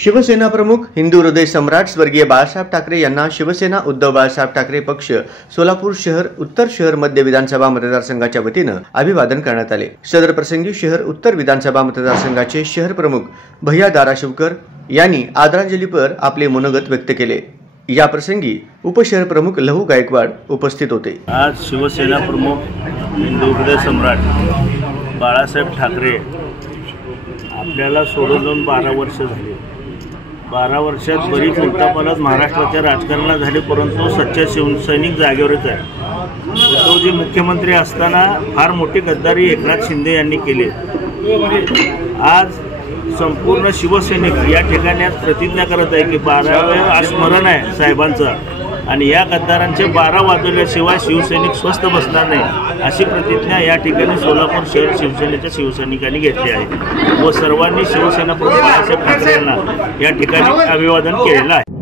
शिवसेना प्रमुख हिंदू हृदय सम्राट स्वर्गीय बाळासाहेब ठाकरे यांना शिवसेना उद्धव बाळासाहेब ठाकरे पक्ष सोलापूर शहर उत्तर शहर मध्य विधानसभा मतदारसंघाच्या वतीने अभिवादन करण्यात आले। सदर प्रसंगी शहर उत्तर विधानसभा मतदारसंघाचे शहर प्रमुख भैया दाराशिवकर यांनी आदरांजलीपर आपले मनोगत व्यक्त केले। या प्रसंगी उपशहर प्रमुख लहू गायकवाड उपस्थित होते। आज शिवसेना प्रमुख हिंदू हृदय सम्राट बाळासाहेब ठाकरे आपल्याला सोडून जाऊन 12 वर्ष झाली। 12 वर्षात बरीच उलटापालट महाराष्ट्राच्या राजकारणात झाली, परंतु सच्चा शिवसैनिक जागेवरच आहे। उद्धवजी मुख्यमंत्री असताना फार मोठी गद्दारी एकनाथ शिंदे यांनी केली। आज संपूर्ण शिवसैनिक या ठिकाणी आज प्रतिज्ञा करत आहे की 12वें स्मरण आहे साहेबांचं, आणि या गद्दारांचे 12 वाजवल्याशिवाय शिवसैनिक स्वस्थ बसणार नाही, अशी प्रतिज्ञा या ठिकाणी सोलापूर शहर शिवसेनेच्या शिवसैनिकांनी घेतली आहे व सर्वांनी शिवसेना प्रमुख बाळासाहेब ठाकरे यांना या ठिकाणी अभिवादन केलेलं आहे।